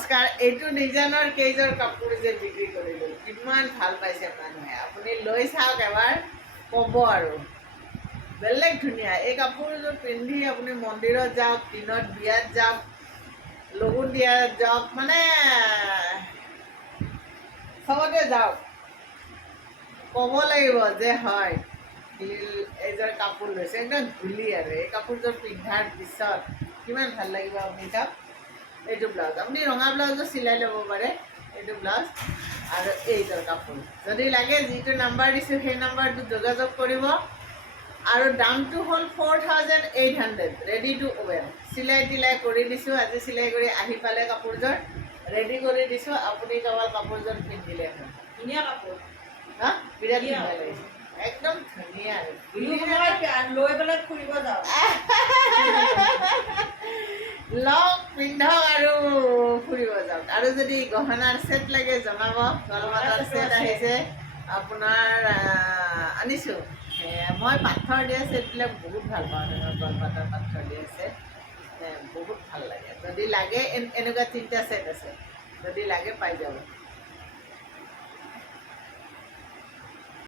নমস্কাৰ, এইটো ডিজাইনৰ কেইযোৰ কাপোৰ যে বিক্ৰী কৰিলোঁ, কিমান ভাল পাইছে মানুহে। আপুনি লৈ চাওক এবাৰ, ক'ব আৰু বেলেগ ধুনীয়া। এই কাপোৰযোৰ পিন্ধি আপুনি মন্দিৰত যাওক, দিনত বিয়াত যাওক, লগুণ দিয়াত যাওক, মানে চবতে যাওক, ক'ব লাগিব যে হয় এইযোৰ কাপোৰ লৈছে। একদম ধূলি আৰু এই কাপোৰযোৰ পিন্ধাৰ পিছত কিমান ভাল লাগিব। আপুনি চাওক, এইটো ব্লাউজ, আপুনি ৰঙা ব্লাউজো চিলাই ল'ব পাৰে। এইটো ব্লাউজ আৰু এইযোৰ কাপোৰ। যদি লাগে যিটো নাম্বাৰ দিছোঁ সেই নাম্বাৰটোত যোগাযোগ কৰিব। আৰু দামটো হ'ল 4800, ৰেডি টু ৱেৰ। চিলাই তিলাই কৰি দিছোঁ, আজি চিলাই কৰি আহি পালে কাপোৰযোৰ ৰেডি কৰি দিছোঁ। আপুনি কেৱল কাপোৰযোৰ পিন্ধিলে হ'ল। ধুনীয়া কাপোৰ, হা, বিৰাট ধুনীয়া লাগিছে, একদম ধুনীয়া আৰু লৈ পেলাই ফুৰিব যাওঁ। লওক, পিন্ধক আৰু ফুৰিব যাওক। আৰু যদি গহনাৰ ছেট লাগে জনাব। গলমালৰ ছেট আহিছে আপোনাৰ, আনিছোঁ। মই পাথৰ দিয়া ছেটবিলাক বহুত ভাল পাওঁ। গলপাতৰ পাথৰ দিয়া ছেট বহুত ভাল লাগে। যদি লাগে এনেকুৱা 3টা ছেট আছে, যদি লাগে পাই যাব।